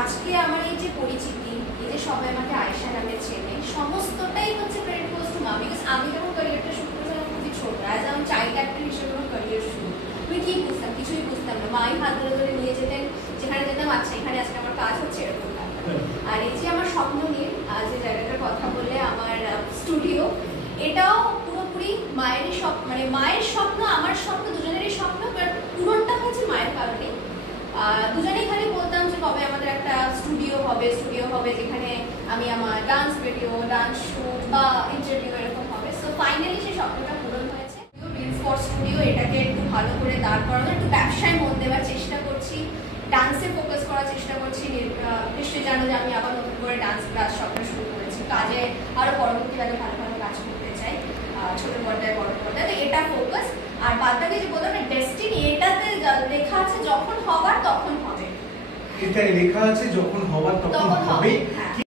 আজকে আমার এই যে পরিচিতি, এই যে সবাই আমাকে আয়েশা নামে চেনে, সমস্তটাই হচ্ছে ক্রেডিট গোজ টু মা। বিকজ আমি যখন ক্যারিয়ারটা শুরু করেছিলাম খুবই ছোট, অ্যাজ আমি চাইল্ড অ্যাক্টর হিসেবে আমার ক্যারিয়ার শুরু। আমি কি বুঝতাম? কিছুই বুঝতাম না। মাই হাত ধরে ধরে নিয়ে যেতেন, যেখানে যেতাম আচ্ছা এখানে আজকে আমার কাজ হচ্ছে এরকম ব্যাপার। আর এই যে আমার স্বপ্ন নিয়ে যে জায়গাটার কথা বললে আমার স্টুডিও, এটাও পুরোপুরি মায়েরই স্বপ্ন, মানে মায়ের স্বপ্ন আমার স্বপ্ন দুজনেরই স্বপ্ন, বাট পূরণটা হয়েছে মায়ের কারণে। দুজনেই খালি বলতাম যে কবে আমাদের একটা স্টুডিও হবে যেখানে আমি আমার ডান্স ভিডিও, ডান্স শুট বা ইন্টারভিউ এরকম হবে। সো ফাইনালি সেই স্বপ্নটা পূরণ হয়েছে। রিলস ফর স্টুডিও এটাকে একটু ভালো করে দাঁড় করানো, একটু ব্যবসায় মন দেওয়ার চেষ্টা করছি, ডান্সে ফোকাস করার চেষ্টা করছি। নিশ্চয়ই জানো যে আমি আবার নতুন করে ডান্স ক্লাস সবটা শুরু করেছি, কাজে আরও পরবর্তীকালে ভালো ভালো কাজ করতে চাই, ছোট পর্দায় বড় পর্দায়। তো এটা ফোকাস। আর বাদবাকি যে বললাম না ডেস্টিনি, এটাতে লেখা আছে যখন হওয়ার তখন হবে। এটাই লেখা আছে যখন হওয়ার তখন হবে।